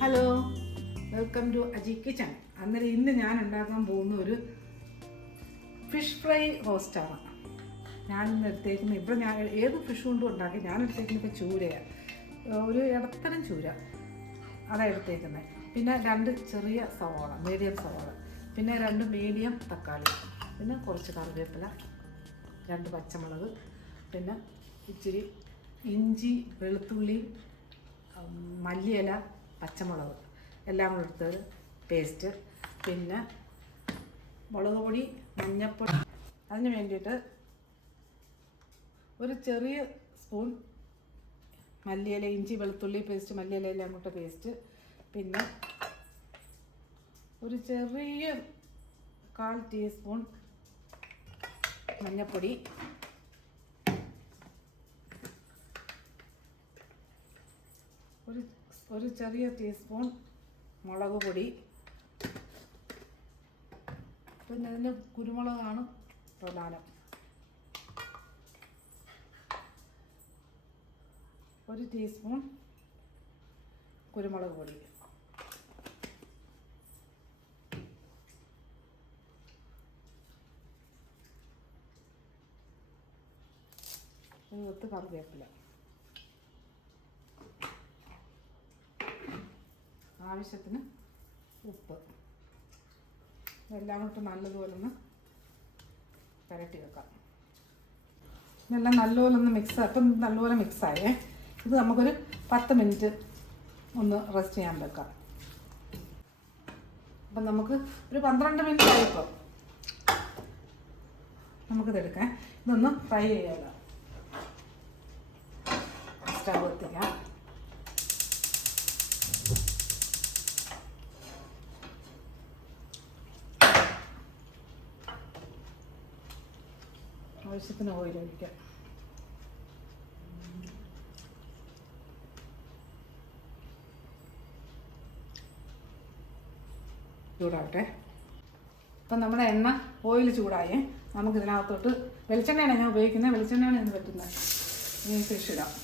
Hello, welcome to അജിക്കിച്ചൻ. അന്നേരം ഇന്ന് ഞാൻ ഉണ്ടാക്കാൻ പോകുന്ന ഒരു ഫിഷ് ഫ്രൈ റോസ്റ്റാണ്. ഞാനിന്ന് എടുത്തേക്കുന്നത് ഇവിടെ ഞാൻ ഏത് ഫിഷ് കൊണ്ടും ഉണ്ടാക്കി. ഞാൻ എടുത്തേക്കുന്നത് ഇപ്പോൾ ചൂരയാണ്, ഒരു ഇടത്തരം ചൂര അതാണ് എടുത്തേക്കുന്നത്. പിന്നെ 2 ചെറിയ സവാള, മീഡിയം സവാള, പിന്നെ 2 മീഡിയം തക്കാളി, പിന്നെ കുറച്ച് കറിവേപ്പില, 2 പച്ചമുളക്, പിന്നെ ഇച്ചിരി ഇഞ്ചി, വെളുത്തുള്ളി, മല്ലിയില, പച്ചമുളക് എല്ലാം കൂടെ എടുത്തത് പേസ്റ്റ്, പിന്നെ മുളക് പൊടി, മഞ്ഞൾപ്പൊടി. അതിന് വേണ്ടിയിട്ട് ഒരു ചെറിയ സ്പൂൺ മല്ലിയില, ഇഞ്ചി വെളുത്തുള്ളി പേസ്റ്റ്, മല്ലിയില എല്ലാം കൂടെ പേസ്റ്റ്, പിന്നെ ഒരു ചെറിയ 1/4 ടീസ്പൂൺ മഞ്ഞൾപ്പൊടി, ഒരു ചെറിയ ടീസ്പൂൺ മുളക് പൊടി, പിന്നെ ഇതിൻ്റെ കുരുമുളകാണ് പ്രധാനം, ഒരു ടീസ്പൂൺ കുരുമുളക് പൊടി, ഒരു കൊത്ത് കറിവേപ്പില, ആവശ്യത്തിന് ഉപ്പ്. ഇതെല്ലാം കൂട്ട് നല്ലതുപോലെ ഒന്ന് പുരട്ടി വെക്കാം. ഇതെല്ലാം നല്ലപോലെ ഒന്ന് മിക്സ്. അപ്പം നല്ലപോലെ മിക്സായേ. ഇത് നമുക്കൊരു 10 മിനിറ്റ് ഒന്ന് റെസ്റ്റ് ചെയ്യാൻ വെക്കാം. അപ്പം നമുക്ക് ഒരു 12 മിനിറ്റ് ആയിപ്പോൾ നമുക്കിതെടുക്കാം. ഇതൊന്ന് ഫ്രൈ ചെയ്യാമല്ലോ. സ്റ്റവ് എത്തിക്കാം. ആവശ്യത്തിന് ഓയിൽ ഒഴിക്കാം. ചൂടാവട്ടെ. ഇപ്പം നമ്മുടെ എണ്ണ ഓയിൽ ചൂടായേ. നമുക്കിതിനകത്തോട്ട് വെളിച്ചെണ്ണയാണ് ഞാൻ ഉപയോഗിക്കുന്നത്. വെളിച്ചെണ്ണയാണ് ഇന്ന് പറ്റുന്നത്. ഇനി ഫിഷ് ഇടാം.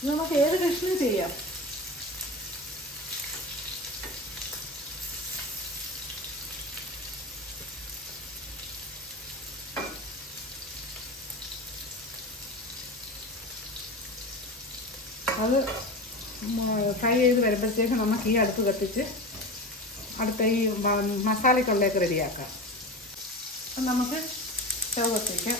ഇത് നമുക്ക് ഏത് ഫിഷിനും ചെയ്യാം. അത് ഫ്രൈ ചെയ്ത് വരുമ്പോഴത്തേക്ക് നമുക്ക് ഈ അടുപ്പ് കത്തിച്ച് അടുത്ത ഈ മസാലയ്ക്കുള്ളതൊക്കെ റെഡിയാക്കാം. അപ്പം നമുക്ക് സ്റ്റവ് കത്തിക്കാം.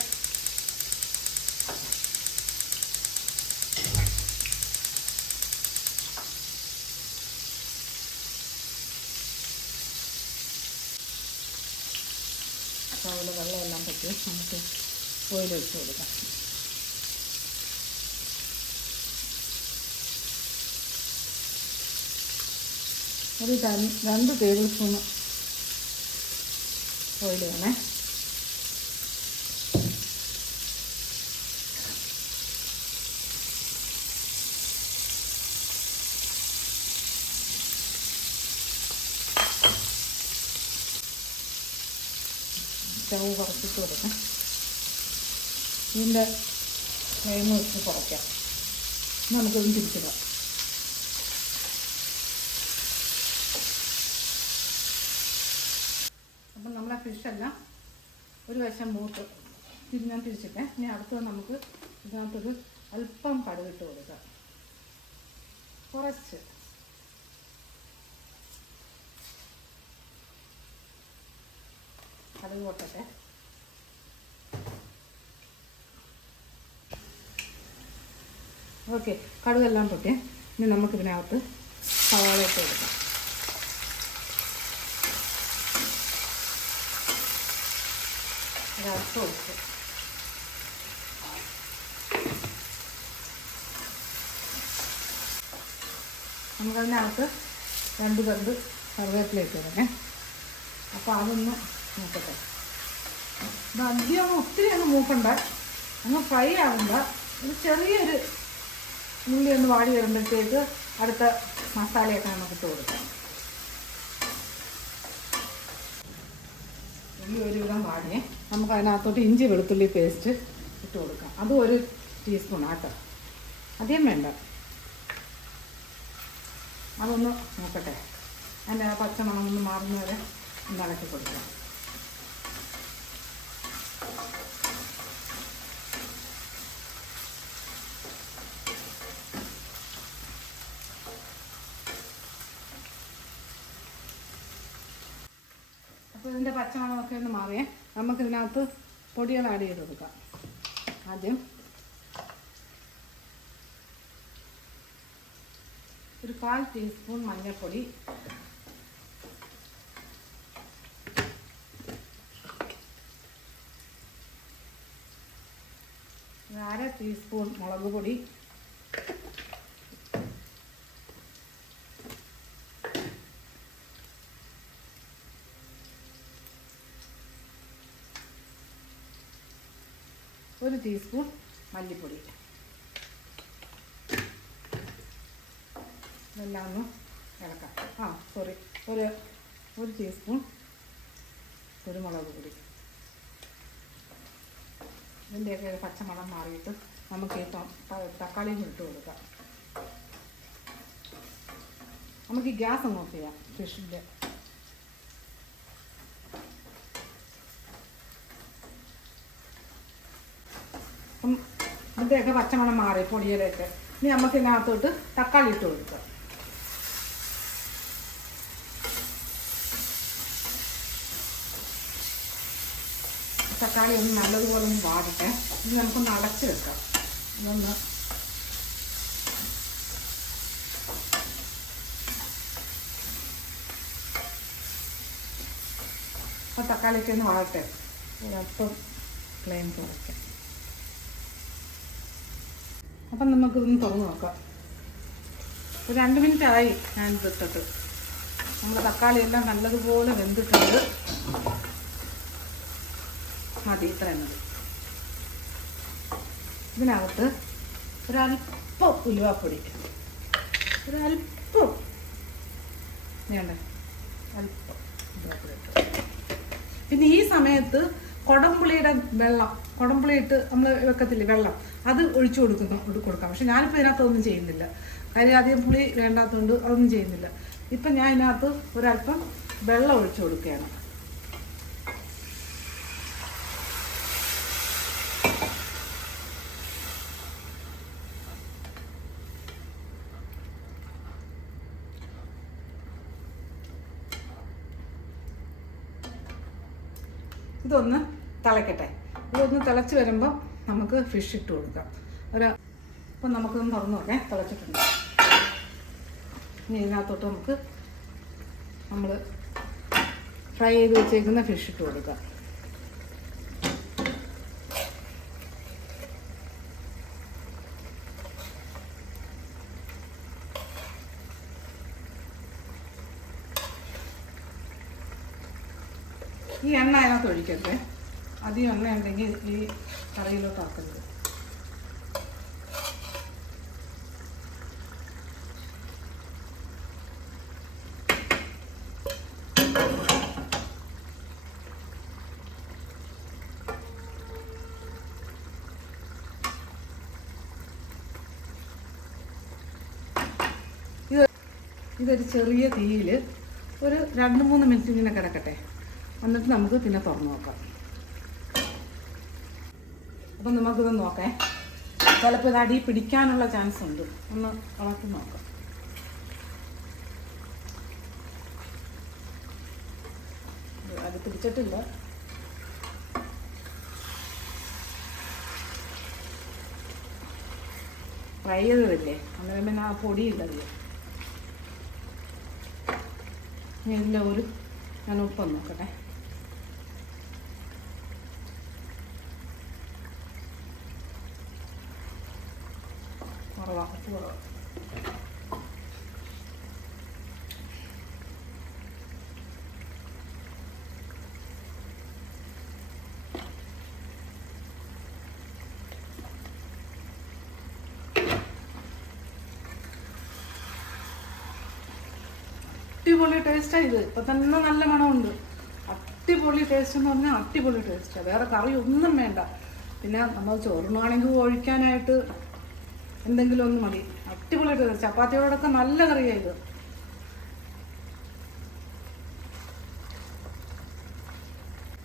അതുപോലെ വെള്ളമെല്ലാം പറ്റി നമുക്ക് ഓയിൽ ഒഴിച്ച് കൊടുക്കാം. ഒരു 2 ടേബിൾ സ്പൂൺ ഓയിൽ വേണേ. സ്റ്റവ് കുറച്ചിട്ട് കൊടുക്കാം. ഇതിൻ്റെ ഫ്ലെയിം വെച്ച് കുറയ്ക്കാം. നമുക്കൊന്ന് തിരിച്ചിടാം. അപ്പം നമ്മളെ ഫിഷെല്ലാം ഒരു വശം മൂത്ത് ഞാൻ തിരിച്ചിട്ടേ. ഇനി അടുത്തത് നമുക്ക് ഇതിനകത്തൊരു അല്പം കടുകിട്ട് കൊടുക്കാം. കുറച്ച് കടുക് പൊട്ടട്ടെ. ഓക്കെ, കടുകെല്ലാം പൊട്ടി. ഇനി നമുക്കിതിനകത്ത് സവാള ഇട്ട് കൊടുക്കാം. ഒരല്പം ഒഴിച്ച് നമുക്കതിനകത്ത് 2 തണ്ട് കറിവേപ്പില ഇട്ട് കൊടുക്കണേ. അപ്പോൾ അതൊന്ന് നോക്കട്ടെ. ഇത് അധികം ഒത്തിരി അങ്ങ് മൂക്കണ്ട, അങ്ങ് ഫ്രൈ ആവണ്ട. ഒരു ചെറിയൊരു ഉള്ളി ഒന്ന് വാടി വരുമ്പോഴത്തേക്ക് അടുത്ത മസാലയൊക്കെ നമുക്ക് ഇട്ട് കൊടുക്കാം. ഈ ഒരു വിധം വാടിയേ നമുക്ക് അതിനകത്തോട്ട് ഇഞ്ചി വെളുത്തുള്ളി പേസ്റ്റ് ഇട്ട് കൊടുക്കാം. അതും 1 ടീസ്പൂൺ ആട്ടോ, അധികം വേണ്ട. അതൊന്ന് നോക്കട്ടെ, അതിൻ്റെ പച്ചമണം ഒന്ന് മാറുന്നവരെ ഒന്ന് ഇളക്കി കൊടുക്കാം. അപ്പോൾ ഇതിൻ്റെ പച്ചമണമൊക്കെ ഒന്ന് മാറിയേ നമുക്കിതിനകത്ത് പൊടികൾ ആഡ് ചെയ്ത് കൊടുക്കാം. ആദ്യം ഒരു 1/4 ടീസ്പൂൺ മഞ്ഞൾപ്പൊടി, 1/2 ടീസ്പൂൺ മുളക് പൊടി, 1 ടീസ്പൂൺ മല്ലിപ്പൊടി. ഇതെല്ലാം ഒന്ന് ഇളക്കാം. ഒരു ടീസ്പൂൺ കുരുമുളക് പൊടി. ഇതിൻ്റെയൊക്കെ പച്ചമണം മാറിയിട്ട് നമുക്ക് ഈ തക്കാളിയും ഇട്ട് കൊടുക്കാം. നമുക്ക് ഈ ഗ്യാസ് ഒന്ന് ഓഫ് ചെയ്യാം. ഫിഷിൻ്റെ ഇതിൻ്റെയൊക്കെ പച്ചമണം മാറി പൊടിയിലൊക്കെ. ഇനി നമുക്ക് ഇതിനകത്തോട്ട് തക്കാളി ഇട്ട് കൊടുക്കാം. തക്കാളി ഒന്ന് നല്ലതുപോലെ ഒന്ന് വാടട്ടെ. ഇത് നമുക്കൊന്ന് അടച്ച് വെക്കാം. ഇതൊന്ന് അപ്പോൾ തക്കാളിയൊക്കെ ഒന്ന് വാടട്ടെ. ഒരല്പം ഫ്ലെയിം കുറയ്ക്കാം. അപ്പം നമുക്കിതൊന്ന് തുറന്ന് നോക്കാം. ഒരു 2 മിനിറ്റ് ആയി ഞാനിത് ഇട്ടിട്ട്. നമ്മുടെ തക്കാളിയെല്ലാം നല്ലതുപോലെ വെന്തിട്ടുണ്ട്. മതി, ഇത്രയും മതി. ഇതിനകത്ത് ഒരല്പം ഉലുവാപ്പൊടി, ഒരല്പം വേണ്ട അല്പം ഉലുവാപ്പൊടി ഇട്ടു. പിന്നെ ഈ സമയത്ത് കുടംപുളിയുടെ വെള്ളം, കുടംപുളി ഇട്ട് നമ്മൾ വെക്കത്തില്ലേ വെള്ളം, അത് ഒഴിച്ചു കൊടുക്കാം. പക്ഷെ ഞാനിപ്പോൾ ഇതിനകത്തൊന്നും ചെയ്യുന്നില്ല. കാര്യം അധികം പുളി വേണ്ടാത്തതുകൊണ്ട് അതൊന്നും ചെയ്യുന്നില്ല. ഇപ്പം ഞാൻ ഇതിനകത്ത് ഒരല്പം വെള്ളം ഒഴിച്ചു കൊടുക്കുകയാണ്. ഇതൊന്ന് തിളയ്ക്കട്ടെ. ഇതൊന്ന് തിളച്ച് വരുമ്പം നമുക്ക് ഫിഷ് ഇട്ട് കൊടുക്കാം. അപ്പം നമുക്കൊന്ന് തുറന്ന് നോക്കാം. തിളച്ചിട്ടുണ്ട്. ഇനി ഇതിനകത്തോട്ട് നമുക്ക് നമ്മൾ ഫ്രൈ ചെയ്ത് വെച്ചേക്കുന്ന ഫിഷ് ഇട്ട് കൊടുക്കാം. ഈ എണ്ണ അതിനകത്ത് ഒഴിക്കട്ടെ. അധികം എണ്ണ ഉണ്ടെങ്കിൽ ഈ കറിയിലോട്ട് ആക്കരുത്. ഇതൊരു ചെറിയ തീയിൽ ഒരു 2-3 മിനിറ്റ് ഇങ്ങനെ കിടക്കട്ടെ. എന്നിട്ട് നമുക്ക് പിന്നെ തുറന്ന് നോക്കാം. അപ്പം നമുക്കിതൊന്ന് നോക്കാം. ചിലപ്പോൾ ഇത് അടി പിടിക്കാനുള്ള ചാൻസ് ഉണ്ട്. ഒന്ന് ഇളക്കി നോക്കാം. അത് പിടിച്ചിട്ടില്ല. ഫ്രൈ ചെയ്തതല്ലേ, അന്നേരം പിന്നെ ആ പൊടിയില്ലല്ലോ. ഇനി ഞാൻ ഉപ്പൊന്ന് നോക്കട്ടെ. ഉപ്പ് കുറവാണ്. അടിപൊളി ടേസ്റ്റാണ് ഇത്. ഇപ്പം തന്നെ നല്ല മണമുണ്ട്. അടിപൊളി ടേസ്റ്റ് എന്ന് പറഞ്ഞാൽ അടിപൊളി ടേസ്റ്റാണ്. വേറെ കറി ഒന്നും വേണ്ട. പിന്നെ നമ്മൾ ചോറിനാണെങ്കിൽ ഒഴിക്കാനായിട്ട് എന്തെങ്കിലും ഒന്ന് മതി. അടിപൊളി ടേസ്റ്റ്. ചപ്പാത്തിയോടൊക്കെ നല്ല കറിയാണ് ഇത്.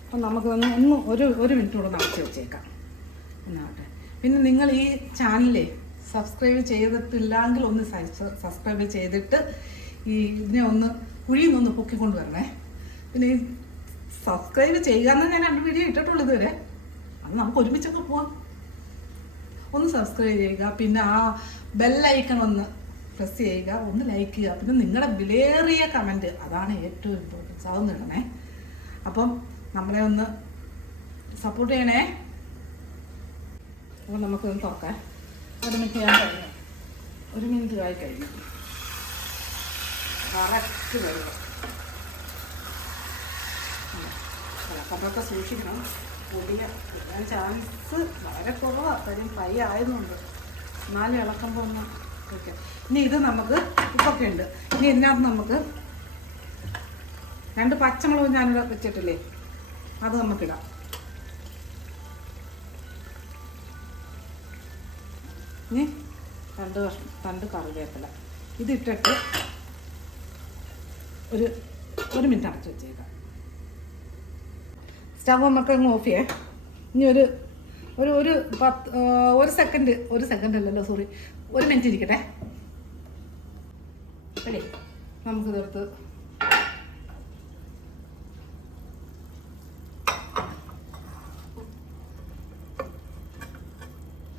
അപ്പം നമുക്ക് ഒന്ന് ഒരു മിനിറ്റ് കൂടെ നടത്തി വെച്ചേക്കാം എന്നാവട്ടെ. പിന്നെ നിങ്ങൾ ഈ ചാനലേ സബ്സ്ക്രൈബ് ചെയ്തിട്ടില്ലെങ്കിൽ ഒന്ന് സബ്സ്ക്രൈബ് ചെയ്തിട്ട് ഇതിനെ ഒന്ന് കുഴിയൊന്ന് പൊക്കിക്കൊണ്ട് വരണേ. പിന്നെ ഈ സബ്സ്ക്രൈബ് ചെയ്യാമെന്ന് ഞാൻ 2 വീഡിയോ ഇട്ടിട്ടുള്ളൂ ഇതുവരെ. അത് നമുക്ക് ഒരുമിച്ചൊക്കെ പോവാം. ഒന്ന് സബ്സ്ക്രൈബ് ചെയ്യുക, പിന്നെ ആ ബെല്ലൈക്കൺ ഒന്ന് പ്രസ് ചെയ്യുക, ഒന്ന് ലൈക്ക് ചെയ്യുക, പിന്നെ നിങ്ങളുടെ വിലയേറിയ കമൻറ്റ്, അതാണ് ഏറ്റവും ഇമ്പോർട്ടൻസ്. അതൊന്നും ഇടണേ. അപ്പം നമ്മളെ ഒന്ന് സപ്പോർട്ട് ചെയ്യണേ. അപ്പോൾ നമുക്കൊന്ന് തുറക്കാം. 1 മിനിറ്റ് ഞാൻ കഴിഞ്ഞു. 1 മിനിറ്റ് ആയി കഴിഞ്ഞു. കറക്റ്റ് വെള്ളം കപ്പൊക്കെ സൂക്ഷിക്കണം. പൊടിയ കിട്ടാൻ ചാൻസ് വളരെ കുറവാണ്. കാര്യം ഫ്രൈ ആയതുകൊണ്ട്. എന്നാലും ഇളക്കുമ്പോൾ ഒന്ന് വയ്ക്കാം. ഇനി ഇത് നമുക്ക് ഉപ്പൊക്കെ ഉണ്ട്. ഇനി ഇതിനകത്ത് നമുക്ക് 2 പച്ചമുളക് ഞാനിവിടെ വെച്ചിട്ടില്ലേ, അത് നമുക്കിടാം. ഇനി 2 കറിവേപ്പില ഇതിട്ടിട്ട് ഒരു മിനിറ്റ് അടച്ച് വെച്ചേക്കാം. സ്റ്റവ് നമുക്ക് അങ്ങ് ഓഫ് ചെയ്യേ. ഇനി ഒരു സെക്കൻഡ് അല്ലല്ലോ, സോറി, 1 മിനിറ്റ് ഇരിക്കട്ടെ. അല്ലേ, നമുക്കിതെടുത്ത്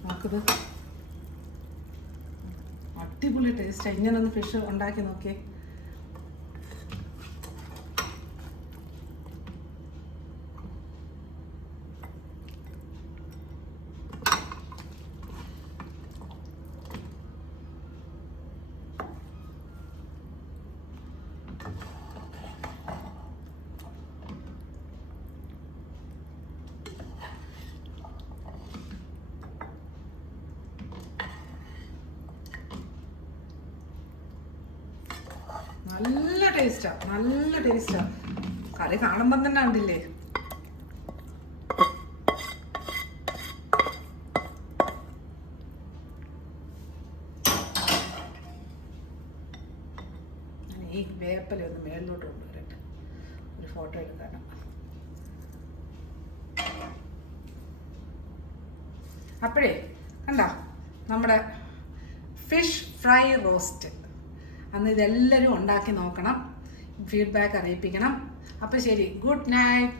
നമുക്കിത് അടിപൊളി ടേസ്റ്റാണ്. ഇങ്ങനെ ഒന്ന് ഫിഷ് ഉണ്ടാക്കി നോക്കിയേ. നല്ല ടേസ്റ്റാ. കറി കാണുമ്പം തന്നെ കണ്ടില്ലേ. ഈ വേപ്പല ഒന്ന് മേളിലോട്ട് കൊണ്ടുവരട്ടെ, ഒരു ഫോട്ടോ എടുക്കാനാണ്. അപ്പോഴേ കണ്ട നമ്മുടെ ഫിഷ് ഫ്രൈ റോസ്റ്റ്. അന്ന് ഇതെല്ലാവരും ഉണ്ടാക്കി നോക്കണം, ഫീഡ്ബാക്ക് അറിയിപ്പിക്കണം. അപ്പോൾ ശരി, ഗുഡ് നൈറ്റ്.